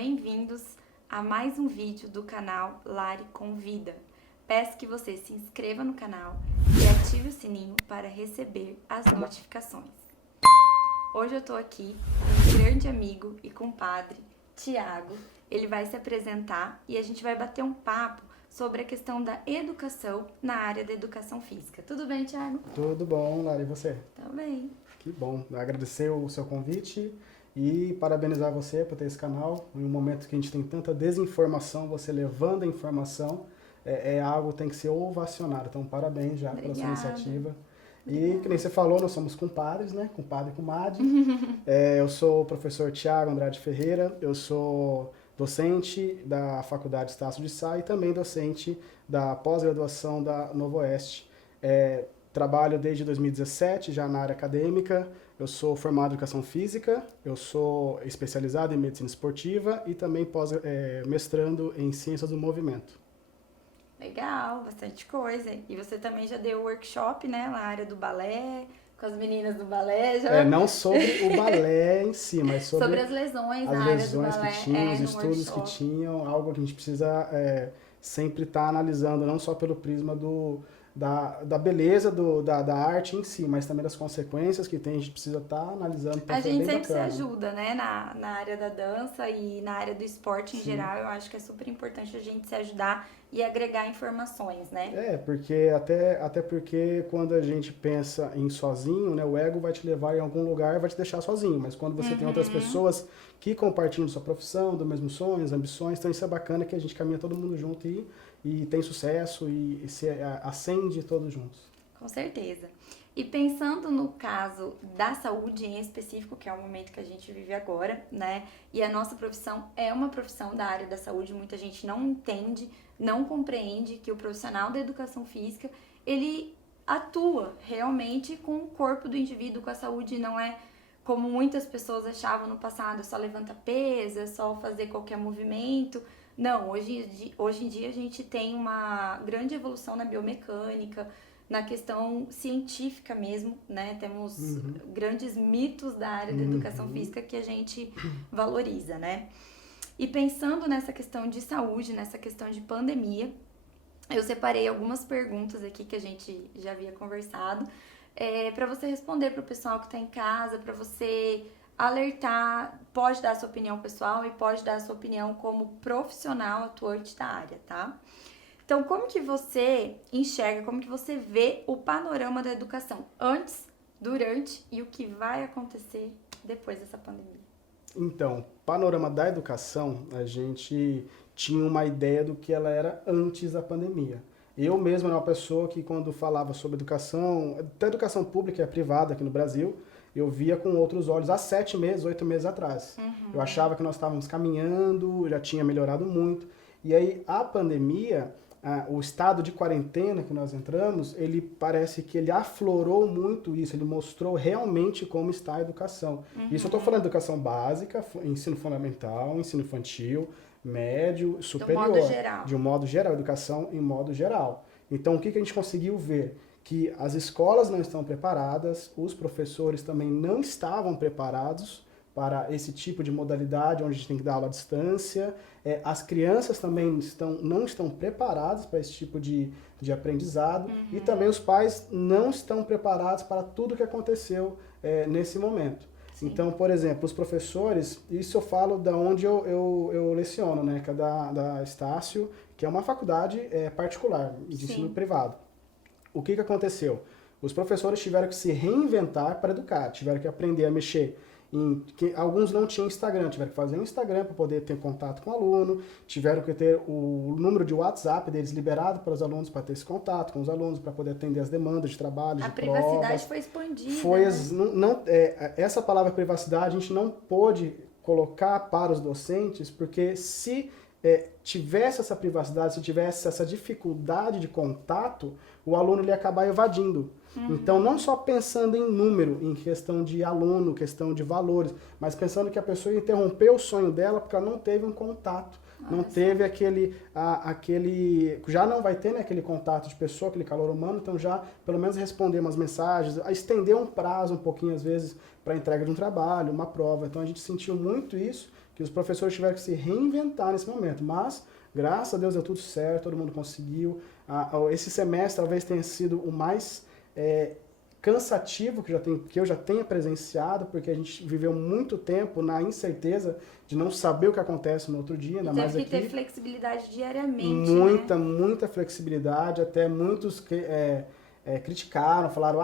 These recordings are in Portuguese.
bem-vindos a mais um vídeo do canal Lari Convida. Peço que você se inscreva no canal e ative o sininho para receber as notificações. Hoje eu tô aqui com um grande amigo e compadre, Thiago. Ele vai se apresentar e a gente vai bater um papo sobre a questão da educação na área da educação física. Tudo bem, Thiago? Tudo bom, Lara, e você? Também. Que bom. Agradecer o seu convite e parabenizar você por ter esse canal. Em um momento que a gente tem tanta desinformação, você levando a informação é algo que tem que ser ovacionado. Então, parabéns já pela sua iniciativa. E, que nem você falou, nós somos compadres, né? Compadre e comadre. Eu sou o professor Thiago Andrade Ferreira, eu sou docente da Faculdade Estácio de Sá e também docente da pós-graduação da Novo Oeste. Trabalho desde 2017 já na área acadêmica, eu sou formado em Educação Física, eu sou especializado em Medicina Esportiva e também mestrando em Ciências do Movimento. Legal, bastante coisa. E você também já deu workshop, né, na área do balé, com as meninas do balé, já? Não sobre o balé em si, mas sobre as lesões as na lesões área do balé, que tinham, os estudos workshop. que tinham, algo que a gente precisa sempre estar analisando, não só pelo prisma da beleza da arte em si, mas também das consequências que tem, a gente precisa estar analisando. A gente sempre se ajuda, né, na área da dança e na área do esporte em geral. Eu acho que é super importante a gente se ajudar e agregar informações, né? Porque até porque quando a gente pensa em sozinho, né, o ego vai te levar em algum lugar e vai te deixar sozinho, mas quando você tem outras pessoas que compartilham sua profissão, dos mesmos sonhos, ambições, então isso é bacana que a gente caminha todo mundo junto e tem sucesso e se acende todos juntos. Com certeza. E pensando no caso da saúde em específico, que é o momento que a gente vive agora, né? E a nossa profissão é uma profissão da área da saúde, muita gente não entende, não compreende que o profissional da educação física, ele atua realmente com o corpo do indivíduo, com a saúde, não é como muitas pessoas achavam no passado, só levanta peso, é só fazer qualquer movimento. Não, hoje em dia a gente tem uma grande evolução na biomecânica, na questão científica mesmo, né? Temos grandes mitos da área da educação física que a gente valoriza, né? E pensando nessa questão de saúde, nessa questão de pandemia, eu separei algumas perguntas aqui que a gente já havia conversado, para você responder para o pessoal que está em casa, para você alertar, pode dar a sua opinião pessoal e pode dar a sua opinião como profissional atuante da área, tá? Então, como que você enxerga, como que você vê o panorama da educação antes, durante e o que vai acontecer depois dessa pandemia? Então, panorama da educação, a gente tinha uma ideia do que ela era antes da pandemia. Eu mesmo era uma pessoa que quando falava sobre educação, até educação pública e privada aqui no Brasil, eu via com outros olhos há 7 meses, 8 meses atrás. Eu achava que nós estávamos caminhando, já tinha melhorado muito. E aí a pandemia, o estado de quarentena que nós entramos, ele parece que ele aflorou muito isso, ele mostrou realmente como está a educação. Isso eu estou falando de educação básica, ensino fundamental, ensino infantil, médio, superior. De um modo geral. De um modo geral, educação em modo geral. Então, o que a gente conseguiu ver? Que as escolas não estão preparadas, os professores também não estavam preparados para esse tipo de modalidade, onde a gente tem que dar aula à distância. As crianças também não estão preparadas para esse tipo de aprendizado. E também os pais não estão preparados para tudo que aconteceu nesse momento. Sim. Então, por exemplo, os professores, isso eu falo da onde eu leciono, né, que é da Estácio, que é uma faculdade particular, de ensino privado. O que aconteceu? Os professores tiveram que se reinventar para educar, tiveram que aprender a mexer alguns não tinham Instagram, tiveram que fazer um Instagram para poder ter contato com o aluno, tiveram que ter o número de WhatsApp deles liberado para os alunos, para ter esse contato com os alunos, para poder atender as demandas de trabalho, de provas. A privacidade foi expandida. Essa palavra privacidade a gente não pôde colocar para os docentes, porque se tivesse essa privacidade, se tivesse essa dificuldade de contato, o aluno ia acabar evadindo. Então, não só pensando em número, em questão de aluno, questão de valores, mas pensando que a pessoa interrompeu o sonho dela porque ela não teve um contato, não teve aquele, já não vai ter, né, aquele contato de pessoa, aquele calor humano, então já pelo menos responder umas mensagens, estender um prazo um pouquinho às vezes para a entrega de um trabalho, uma prova. Então a gente sentiu muito isso, que os professores tiveram que se reinventar nesse momento, mas graças a Deus deu tudo certo, todo mundo conseguiu. Esse semestre talvez tenha sido o mais cansativo que eu já tenha presenciado, porque a gente viveu muito tempo na incerteza de não saber o que acontece no outro dia, ainda mais aqui. Teve que ter flexibilidade diariamente, muita, né? muita flexibilidade, até muitos criticaram, falaram,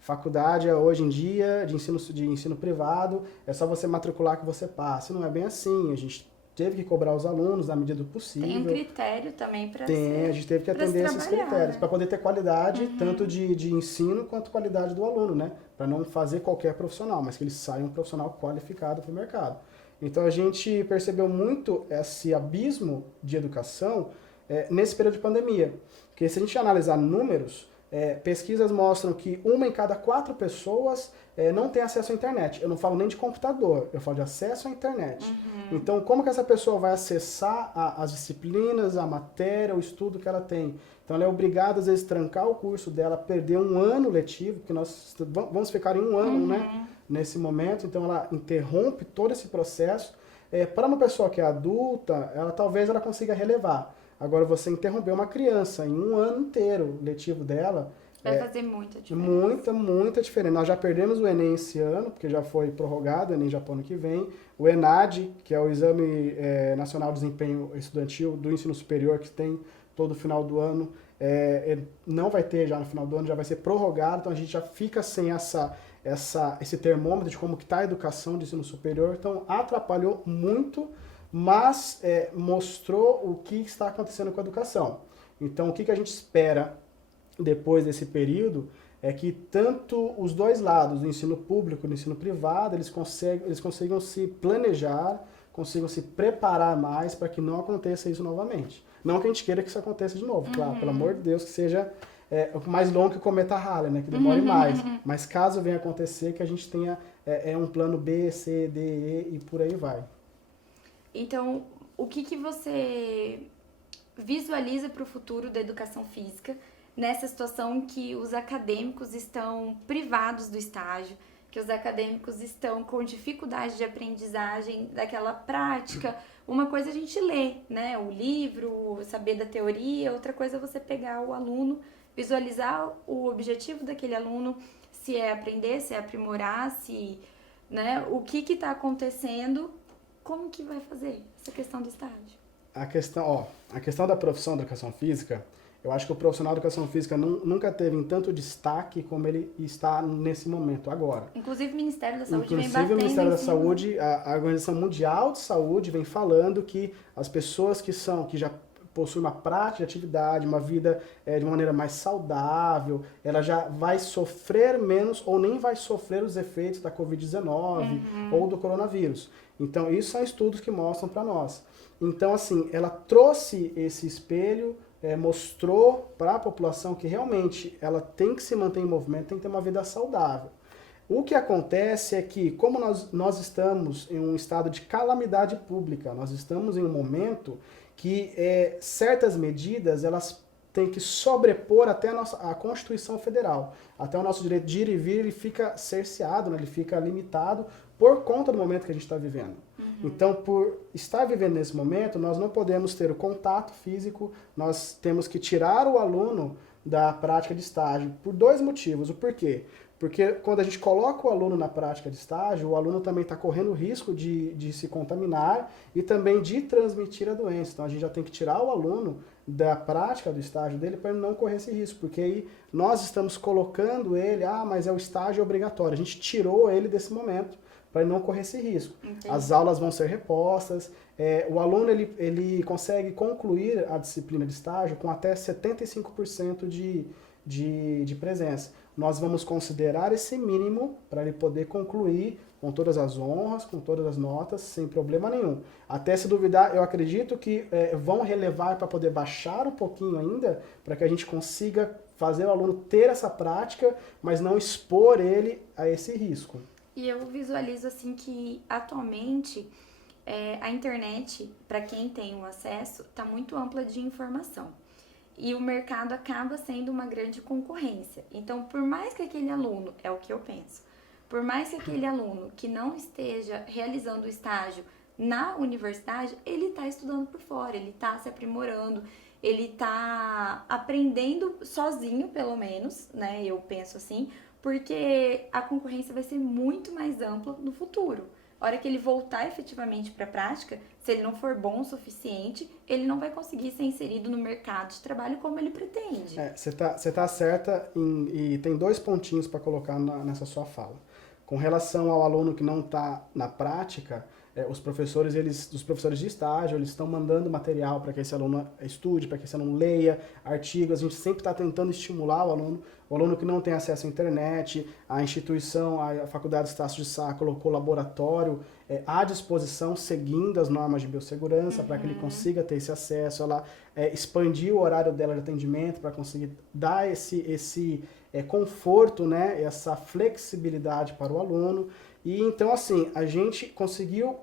faculdade hoje em dia de ensino privado, é só você matricular que você passa. Não é bem assim, a gente teve que cobrar os alunos na medida do possível. Tem um critério também para a gente teve que atender esses critérios, né? para poder ter qualidade, tanto de ensino quanto qualidade do aluno, né? Para não fazer qualquer profissional, mas que ele saia um profissional qualificado para o mercado. Então a gente percebeu muito esse abismo de educação nesse período de pandemia. Porque se a gente analisar números, pesquisas mostram que 1 em cada 4 pessoas não tem acesso à internet. Eu não falo nem de computador, eu falo de acesso à internet. Então, como que essa pessoa vai acessar as disciplinas, a matéria, o estudo que ela tem? Então, ela é obrigada, às vezes, a trancar o curso dela, perder um ano letivo, porque nós vamos ficar em um ano, né, nesse momento. Então, ela interrompe todo esse processo. Para uma pessoa que é adulta, talvez ela consiga relevar. Agora, você interromper uma criança em um ano inteiro letivo dela... Vai fazer muita diferença. Muita, muita diferença. Nós já perdemos o Enem esse ano, porque já foi prorrogado, o Enem já para o ano que vem. O ENAD, que é o Exame Nacional de Desempenho Estudantil do Ensino Superior, que tem todo final do ano, não vai ter já no final do ano, já vai ser prorrogado, então a gente já fica sem esse termômetro de como que está a educação de ensino superior. Então, atrapalhou muito, mas mostrou o que está acontecendo com a educação. Então, o que a gente espera depois desse período é que tanto os dois lados, o ensino público e o ensino privado, eles consigam se planejar, consigam se preparar mais para que não aconteça isso novamente. Não que a gente queira que isso aconteça de novo, claro, pelo amor de Deus, que seja mais longo que o cometa Halley, né, que demore mais. Mas caso venha acontecer, que a gente tenha um plano B, C, D, E e por aí vai. Então, o que você visualiza para o futuro da educação física nessa situação que os acadêmicos estão privados do estágio, que os acadêmicos estão com dificuldade de aprendizagem daquela prática? Uma coisa é a gente ler, né, o livro, saber da teoria, outra coisa é você pegar o aluno, visualizar o objetivo daquele aluno, se é aprender, se é aprimorar, né, o que está acontecendo, como que vai fazer essa questão do estágio? A questão da profissão da educação física, eu acho que o profissional de educação física nunca teve em tanto destaque como ele está nesse momento agora. Inclusive o Ministério da Saúde vem batendo. Inclusive o Ministério da Saúde, a Organização Mundial de Saúde vem falando que as pessoas que já possuem uma prática de atividade, uma vida de uma maneira mais saudável, ela já vai sofrer menos ou nem vai sofrer os efeitos da Covid-19 ou do coronavírus. Então, isso são estudos que mostram para nós. Então, assim, ela trouxe esse espelho, mostrou para a população que realmente ela tem que se manter em movimento, tem que ter uma vida saudável. O que acontece é que, como nós estamos em um estado de calamidade pública, nós estamos em um momento que certas medidas elas têm que sobrepor até a Constituição Federal. Até o nosso direito de ir e vir, ele fica cerceado, né? Ele fica limitado por conta do momento que a gente está vivendo. Então, por estar vivendo nesse momento, nós não podemos ter o contato físico, nós temos que tirar o aluno da prática de estágio por 2 motivos. O porquê? Porque quando a gente coloca o aluno na prática de estágio, o aluno também está correndo o risco de se contaminar e também de transmitir a doença. Então, a gente já tem que tirar o aluno da prática do estágio dele para ele não correr esse risco, porque aí nós estamos colocando ele, mas é o estágio obrigatório. A gente tirou ele desse momento para ele não correr esse risco. Entendi. As aulas vão ser repostas, o aluno ele consegue concluir a disciplina de estágio com até 75% de presença. Nós vamos considerar esse mínimo para ele poder concluir com todas as honras, com todas as notas, sem problema nenhum. Até se duvidar, eu acredito que vão relevar para poder baixar um pouquinho ainda, para que a gente consiga fazer o aluno ter essa prática, mas não expor ele a esse risco. E eu visualizo assim que atualmente a internet, para quem tem o acesso, está muito ampla de informação. E o mercado acaba sendo uma grande concorrência. Então, por mais que aquele aluno, é o que eu penso, Por mais que aquele aluno que não esteja realizando o estágio na universidade, ele está estudando por fora, ele está se aprimorando, ele está aprendendo sozinho, pelo menos, né? Eu penso assim, porque a concorrência vai ser muito mais ampla no futuro. A hora que ele voltar efetivamente para a prática, se ele não for bom o suficiente, ele não vai conseguir ser inserido no mercado de trabalho como ele pretende. Você tá certa e tem 2 pontinhos para colocar nessa sua fala. Com relação ao aluno que não está na prática, os professores de estágio, eles estão mandando material para que esse aluno estude, para que esse aluno leia artigos. A gente sempre está tentando estimular o aluno que não tem acesso à internet, a instituição, a Faculdade Estácio de Sá colocou laboratório à disposição, seguindo as normas de biossegurança, para que ele consiga ter esse acesso. Ela expandiu o horário dela de atendimento para conseguir dar esse conforto, né, essa flexibilidade para o aluno. E então, assim, a gente conseguiu,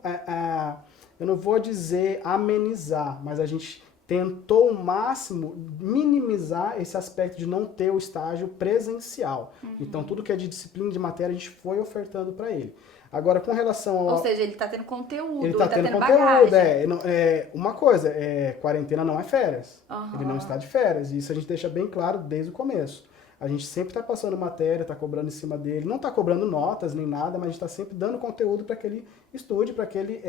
eu não vou dizer amenizar, mas a gente tentou ao máximo minimizar esse aspecto de não ter o estágio presencial. Então, tudo que é de disciplina, de matéria, a gente foi ofertando para ele. Agora, com relação ao... Ou seja, ele está tendo conteúdo, ele está tendo conteúdo, uma coisa, quarentena não é férias. Ele não está de férias, e isso a gente deixa bem claro desde o começo. A gente sempre está passando matéria, está cobrando em cima dele, não está cobrando notas nem nada, mas a gente está sempre dando conteúdo para que ele estude, para que ele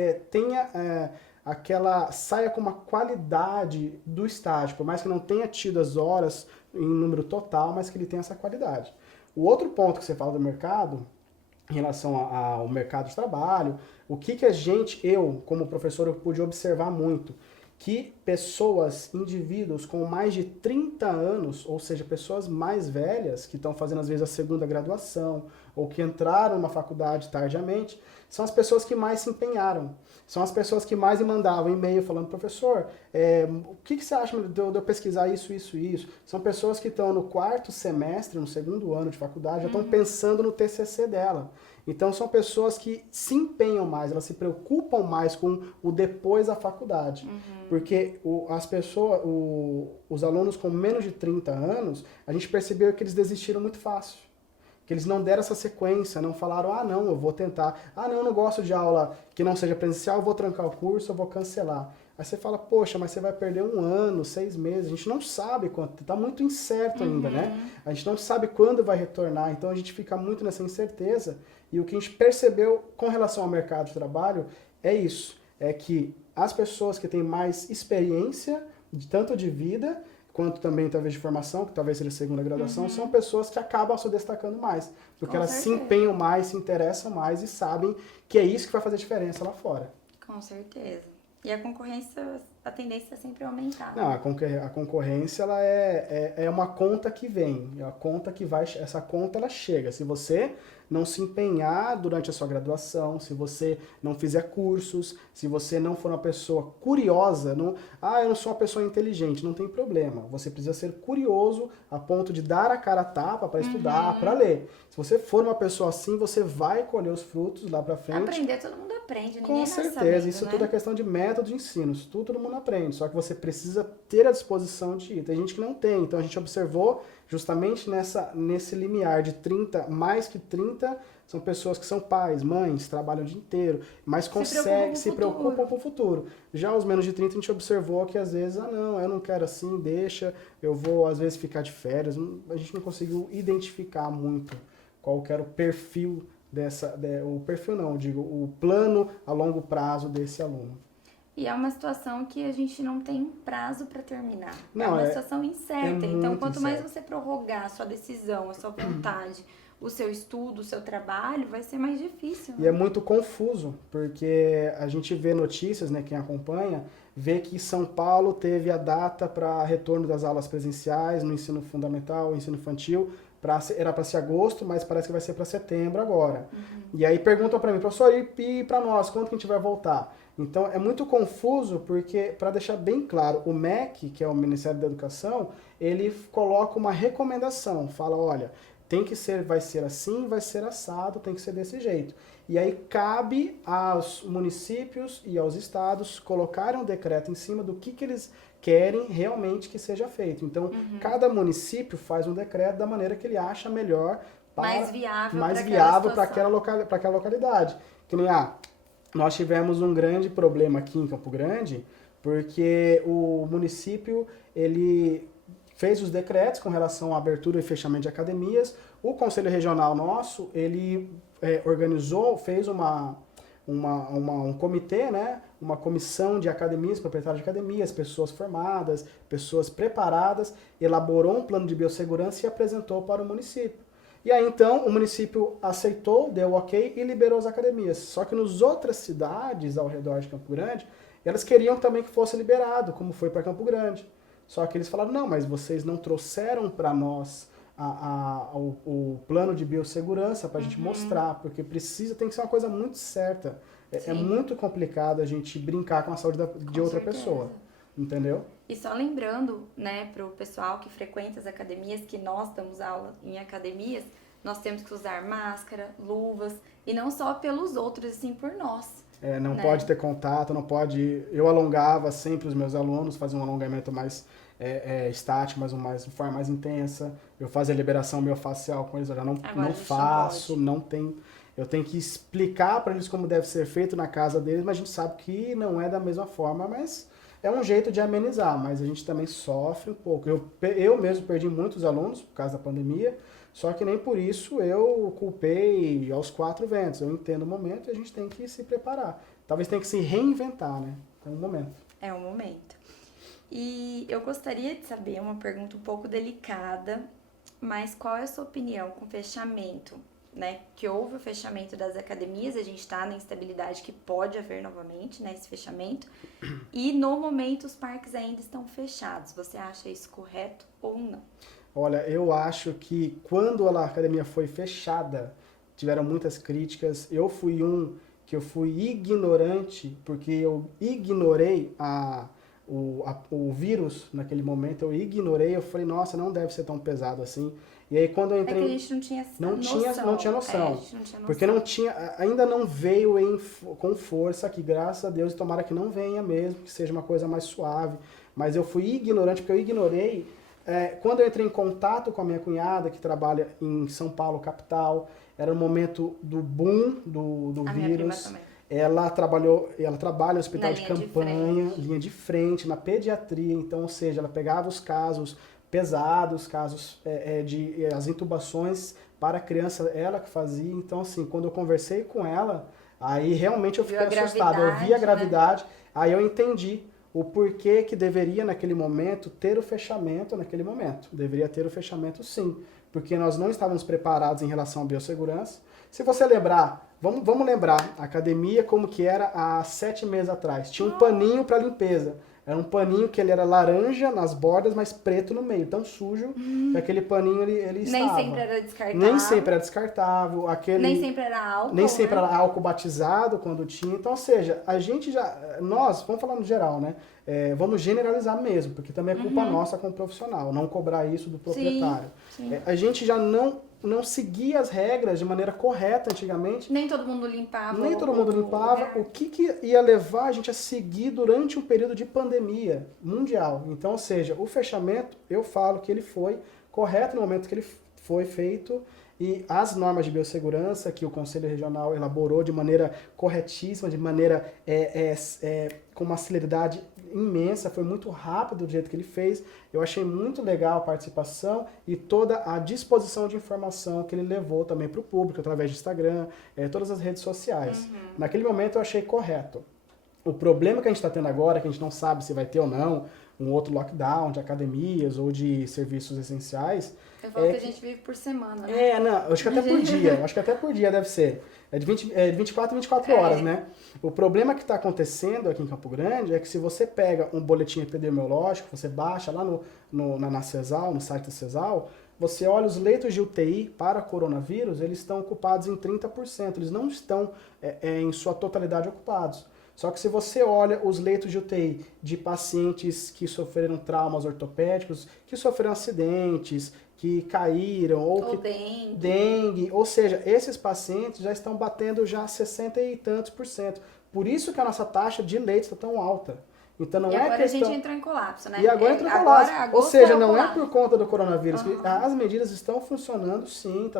saia com uma qualidade do estágio, por mais que não tenha tido as horas em número total, mas que ele tenha essa qualidade. O outro ponto que você fala do mercado, em relação ao mercado de trabalho, o que eu, como professor, eu pude observar muito, que pessoas, indivíduos com mais de 30 anos, ou seja, pessoas mais velhas, que estão fazendo às vezes a segunda graduação, ou que entraram na faculdade tardiamente, são as pessoas que mais se empenharam. São as pessoas que mais me mandavam e-mail falando, professor, o que você acha de eu pesquisar isso, isso e isso? São pessoas que estão no 4º semestre, no 2º ano de faculdade, já estão pensando no TCC dela. Então são pessoas que se empenham mais, elas se preocupam mais com o depois da faculdade. Porque os alunos com menos de 30 anos, a gente percebeu que eles desistiram muito fácil. Que eles não deram essa sequência, não falaram, não, eu vou tentar. Não, eu não gosto de aula que não seja presencial, eu vou trancar o curso, eu vou cancelar. Aí você fala, poxa, mas você vai perder 1 ano, 6 meses, a gente não sabe quanto, tá muito incerto ainda, né? A gente não sabe quando vai retornar, então a gente fica muito nessa incerteza. E o que a gente percebeu com relação ao mercado de trabalho é isso, é que as pessoas que têm mais experiência, tanto de vida, quanto também talvez de formação, que talvez seja a segunda graduação, são pessoas que acabam se destacando mais, porque elas se empenham mais, se interessam mais e sabem que é isso que vai fazer diferença lá fora. Com certeza. E a concorrência, a tendência é sempre aumentar. Não, a concorrência ela é uma conta que vem, é uma conta que vai, essa conta ela chega. Se você não se empenhar durante a sua graduação, se você não fizer cursos, se você não for uma pessoa curiosa, eu não sou uma pessoa inteligente, não tem problema. Você precisa ser curioso a ponto de dar a cara a tapa para estudar, para ler. Se você for uma pessoa assim, você vai colher os frutos lá para frente. Aprender, todo mundo aprende, ninguém Com certeza, isso tudo é questão de método de ensino, isso tudo todo mundo aprende, só que você precisa ter a disposição de ir. Tem gente que não tem, então a gente observou justamente nesse limiar de 30, mais que 30, são pessoas que são pais, mães, trabalham o dia inteiro, mas se preocupam com o futuro. Já os menos de 30 a gente observou que às vezes, não, eu não quero assim, deixa, eu vou às vezes ficar de férias, a gente não conseguiu identificar muito qual que era o perfil o plano a longo prazo desse aluno. E é uma situação que a gente não tem prazo para terminar. É uma situação incerta. Então, quanto mais você prorrogar a sua decisão, a sua vontade, o seu estudo, o seu trabalho, vai ser mais difícil. Né? E é muito confuso, porque a gente vê notícias, né, quem acompanha, vê que São Paulo teve a data para retorno das aulas presenciais no ensino fundamental, ensino infantil, era para ser agosto, mas parece que vai ser para setembro agora. E aí perguntam para mim, professor, e para nós, quando que a gente vai voltar? Então é muito confuso, porque, para deixar bem claro, o MEC, que é o Ministério da Educação, ele coloca uma recomendação, fala, olha, vai ser assim, vai ser assado, tem que ser desse jeito. E aí cabe aos municípios e aos estados colocarem um decreto em cima do que eles querem realmente que seja feito. Então, cada município faz um decreto da maneira que ele acha melhor mais viável para aquela localidade. Que nem, nós tivemos um grande problema aqui em Campo Grande, porque o município, ele fez os decretos com relação à abertura e fechamento de academias. O Conselho Regional nosso, ele organizou, fez um comitê, né? Uma comissão de academias, proprietários de academias, pessoas formadas, pessoas preparadas, elaborou um plano de biossegurança e apresentou para o município. E aí, então, o município aceitou, deu ok e liberou as academias. Só que nas outras cidades ao redor de Campo Grande, elas queriam também que fosse liberado, como foi para Campo Grande. Só que eles falaram, não, mas vocês não trouxeram para nós o plano de biossegurança para a gente mostrar, porque tem que ser uma coisa muito certa. É muito complicado a gente brincar com a saúde de outra pessoa, entendeu? E só lembrando, né, para o pessoal que frequenta as academias, que nós damos aula em academias, nós temos que usar máscara, luvas, e não só pelos outros, e sim por nós. Não pode ter contato, não pode... Eu alongava sempre os meus alunos, fazia um alongamento mais estático, mas de forma mais intensa. Eu fazia liberação miofascial com eles, eu já não faço, não tem... Eu tenho que explicar para eles como deve ser feito na casa deles, mas a gente sabe que não é da mesma forma, mas é um jeito de amenizar, mas a gente também sofre um pouco. Eu mesmo perdi muitos alunos por causa da pandemia, só que nem por isso eu culpei aos 4 ventos. Eu entendo o momento e a gente tem que se preparar. Talvez tenha que se reinventar, né? É um momento. É um momento. E eu gostaria de saber uma pergunta um pouco delicada, mas qual é a sua opinião com o fechamento, né? Que houve o fechamento das academias, a gente está na instabilidade que pode haver novamente, né? Esse fechamento. E no momento os parques ainda estão fechados. Você acha isso correto ou não? Olha, eu acho que quando a academia foi fechada, tiveram muitas críticas. Eu fui eu fui ignorante, porque eu ignorei o vírus naquele momento, eu ignorei, eu falei, nossa, não deve ser tão pesado assim. E aí quando eu entrei... É que a gente não tinha noção. Não tinha noção. Porque ainda não veio com força aqui, graças a Deus, e tomara que não venha mesmo, que seja uma coisa mais suave. Mas eu fui ignorante, porque eu ignorei. Quando eu entrei em contato com a minha cunhada, que trabalha em São Paulo, capital, era o momento do boom do vírus. Minha prima também. Ela trabalha no hospital de campanha, linha de frente, na pediatria, então, ou seja, ela pegava os casos pesados, casos as intubações para a criança, ela que fazia. Então, assim, quando eu conversei com ela, aí realmente eu fiquei assustado. Eu vi a gravidade, né? Aí eu entendi o porquê que deveria, naquele momento, ter o fechamento naquele momento. Deveria ter o fechamento, sim, porque nós não estávamos preparados em relação à biossegurança. Se você lembrar, vamos lembrar, a academia como que era há 7 meses atrás. Tinha um paninho para limpeza. Era um paninho que ele era laranja nas bordas, mas preto no meio, tão sujo que aquele paninho ele estava. Nem sempre era descartável. Nem sempre era descartável. Nem sempre era álcool. Nem sempre era álcool batizado quando tinha. Então, ou seja, a gente nós, vamos falar no geral, né? Vamos generalizar mesmo, porque também é culpa nossa como profissional, não cobrar isso do proprietário. Sim. A gente já não seguia as regras de maneira correta antigamente. Nem todo mundo limpava. O que ia levar a gente a seguir durante um período de pandemia mundial. Então, ou seja, o fechamento, eu falo que ele foi correto no momento que ele foi feito, e as normas de biossegurança que o Conselho Regional elaborou de maneira corretíssima, de maneira com uma celeridade imensa, foi muito rápido do jeito que ele fez. Eu achei muito legal a participação e toda a disposição de informação que ele levou também para o público, através do Instagram, todas as redes sociais. Naquele momento eu achei correto. O problema que a gente está tendo agora, que a gente não sabe se vai ter ou não, um outro lockdown de academias ou de serviços essenciais. Eu falo que a gente vive por semana, né? Não, acho que até por dia. Acho que até por dia deve ser. É de 24 em 24 horas, né? O problema que está acontecendo aqui em Campo Grande é que se você pega um boletim epidemiológico, você baixa lá na CESAL, no site da CESAL, você olha os leitos de UTI para coronavírus, eles estão ocupados em 30%. Eles não estão em sua totalidade ocupados. Só que se você olha os leitos de UTI de pacientes que sofreram traumas ortopédicos, que sofreram acidentes, que caíram, ou dengue, ou seja, esses pacientes já estão batendo já 60 e tantos %. Por isso que a nossa taxa de leitos está tão alta. Então não E é agora questão... a gente entrou em colapso, né? E agora entrou em colapso. Ou Agosto seja, o não é colapso. por conta do coronavírus. Uhum. As medidas estão funcionando, sim.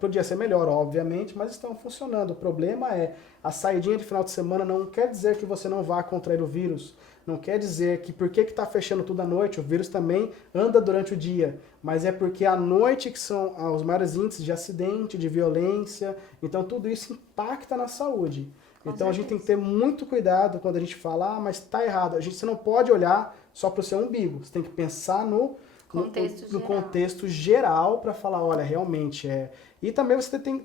Podia ser melhor, obviamente, mas estão funcionando. O problema é a saidinha de final de semana não quer dizer que você não vá contrair o vírus. Não quer dizer que por que está fechando tudo à noite, o vírus também anda durante o dia. Mas é porque à noite que são os maiores índices de acidente, de violência. Então tudo isso impacta na saúde. Então a gente tem que ter muito cuidado quando a gente fala, mas está errado. Você não pode olhar só para o seu umbigo. Você tem que pensar no contexto geral para falar, olha, realmente é. E também você tem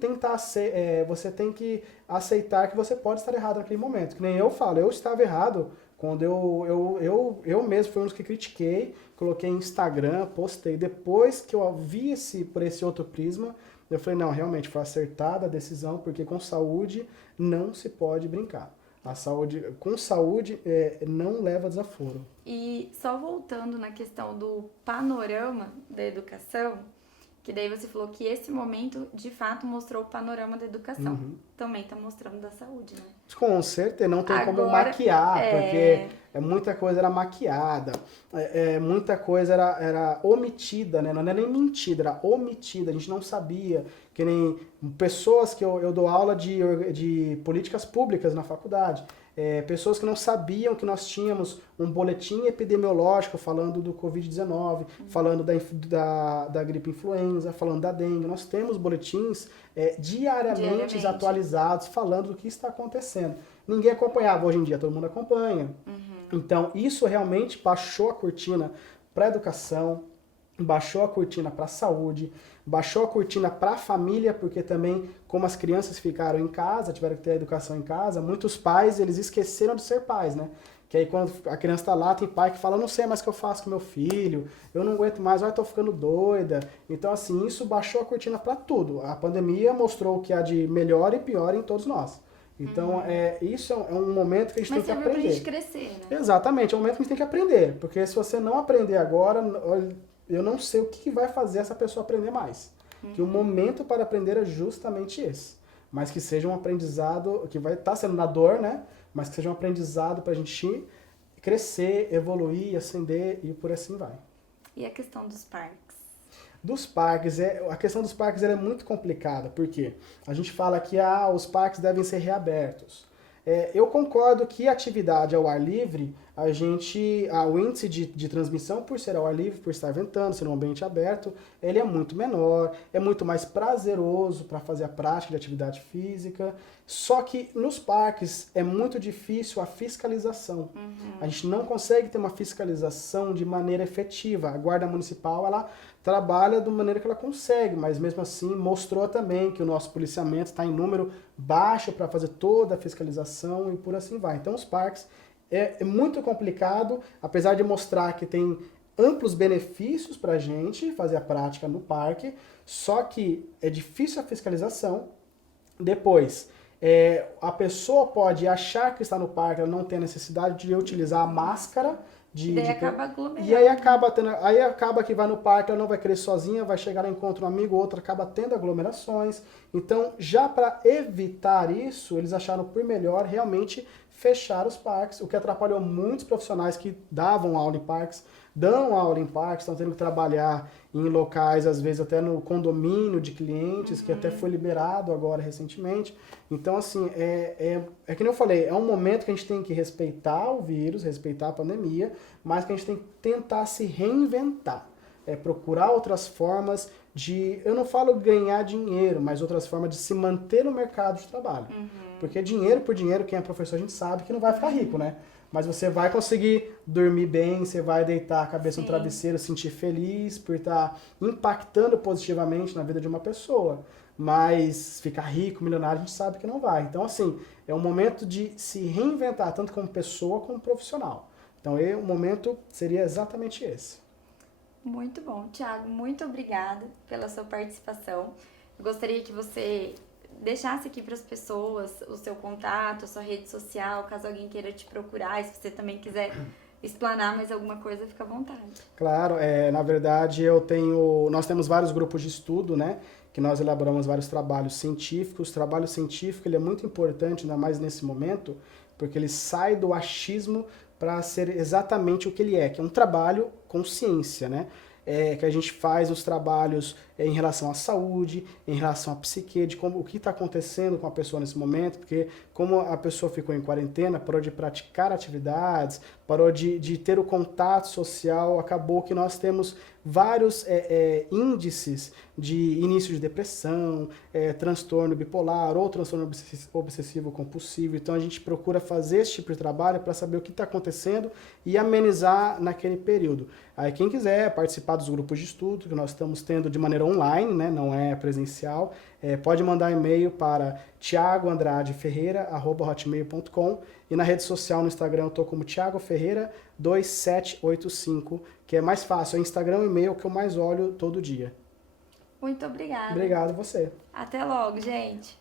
que aceitar que você pode estar errado naquele momento. Que nem eu falo, eu estava errado quando eu mesmo fui um dos que critiquei, coloquei em Instagram, postei. Depois que eu vi por esse outro prisma, eu falei, não, realmente foi acertada a decisão, porque com saúde não se pode brincar. Com saúde não leva desaforo. E só voltando na questão do panorama da educação, que daí você falou que esse momento, de fato, mostrou o panorama da educação. Uhum. Também tá mostrando da saúde, né? Com certeza, não tem como Agora, maquiar, porque muita coisa era maquiada, muita coisa era omitida, né? Não era nem mentira, era omitida, a gente não sabia. Que nem pessoas que eu dou aula de políticas públicas na faculdade, pessoas que não sabiam que nós tínhamos um boletim epidemiológico falando do Covid-19, falando da gripe influenza, falando da dengue. Nós temos boletins diariamente atualizados falando do que está acontecendo. Ninguém acompanhava, hoje em dia todo mundo acompanha. Uhum. Então isso realmente baixou a cortina para a educação, baixou a cortina para a saúde, baixou a cortina para a família, porque também, como as crianças ficaram em casa, tiveram que ter a educação em casa, muitos pais, eles esqueceram de ser pais, né? Que aí quando a criança está lá, tem pai que fala, não sei mais o que eu faço com meu filho, eu não aguento mais, eu tô ficando doida. Então, assim, isso baixou a cortina para tudo. A pandemia mostrou o que há de melhor e pior em todos nós. Então, isso é um momento que a gente tem que aprender. Mas pra gente crescer, né? Exatamente, é um momento que a gente tem que aprender. Porque se você não aprender agora, eu não sei o que vai fazer essa pessoa aprender mais. Que o momento para aprender é justamente esse. Mas que seja um aprendizado, que vai estar sendo na dor, né? Mas que seja um aprendizado para a gente crescer, evoluir, ascender e por assim vai. E a questão dos parques? A questão dos parques é muito complicada, porque a gente fala que os parques devem ser reabertos. Eu concordo que a atividade ao ar livre, o índice de transmissão por ser ao ar livre, por estar ventando, ser um ambiente aberto, ele é muito menor, é muito mais prazeroso para fazer a prática de atividade física. Só que nos parques é muito difícil a fiscalização. Uhum. A gente não consegue ter uma fiscalização de maneira efetiva. A Guarda Municipal, ela trabalha da maneira que ela consegue, mas mesmo assim mostrou também que o nosso policiamento está em número baixo para fazer toda a fiscalização e por assim vai. Então os parques é muito complicado, apesar de mostrar que tem amplos benefícios para a gente fazer a prática no parque, só que é difícil a fiscalização. Depois, a pessoa pode achar que está no parque, ela não tem a necessidade de utilizar a máscara, acaba aglomerando. E aí acaba que vai no parque, ela não vai querer sozinha, vai chegar lá, encontra um amigo, outro, acaba tendo aglomerações. Então, já para evitar isso, eles acharam por melhor realmente fechar os parques, o que atrapalhou muitos profissionais que davam aula em parques, dão aula em parques, estão tendo que trabalhar em locais, às vezes até no condomínio de clientes, que até foi liberado agora recentemente. Então, assim, que nem eu falei, é um momento que a gente tem que respeitar o vírus, respeitar a pandemia, mas que a gente tem que tentar se reinventar. Procurar outras formas eu não falo ganhar dinheiro, mas outras formas de se manter no mercado de trabalho. Uhum. Porque dinheiro por dinheiro, quem é professor a gente sabe que não vai ficar rico, né? Mas você vai conseguir dormir bem, você vai deitar a cabeça no travesseiro, sentir feliz por estar impactando positivamente na vida de uma pessoa. Mas ficar rico, milionário, a gente sabe que não vai. Então, assim, é um momento de se reinventar, tanto como pessoa como profissional. Então, o momento seria exatamente esse. Muito bom. Thiago, muito obrigada pela sua participação. Eu gostaria que você deixasse aqui para as pessoas o seu contato, a sua rede social, caso alguém queira te procurar, e se você também quiser explanar mais alguma coisa, fica à vontade. Claro, na verdade nós temos vários grupos de estudo, né, que nós elaboramos vários trabalhos científicos. O trabalho científico ele é muito importante, ainda mais nesse momento, porque ele sai do achismo para ser exatamente o que ele é, que é um trabalho com ciência, né? Que a gente faz os trabalhos em relação à saúde, em relação à psique, de como, o que está acontecendo com a pessoa nesse momento, porque como a pessoa ficou em quarentena, parou de praticar atividades, parou de ter o contato social, acabou que nós temos vários índices de início de depressão, transtorno bipolar ou transtorno obsessivo compulsivo. Então a gente procura fazer esse tipo de trabalho para saber o que está acontecendo e amenizar naquele período. Aí quem quiser participar dos grupos de estudo que nós estamos tendo de maneira online, né, não é presencial, pode mandar e-mail para thiagoandradeferreira@hotmail.com e na rede social no Instagram eu estou como Thiago Ferreira 2785, que é mais fácil, é Instagram e e-mail que eu mais olho todo dia. Muito obrigada. Obrigado a você. Até logo, gente.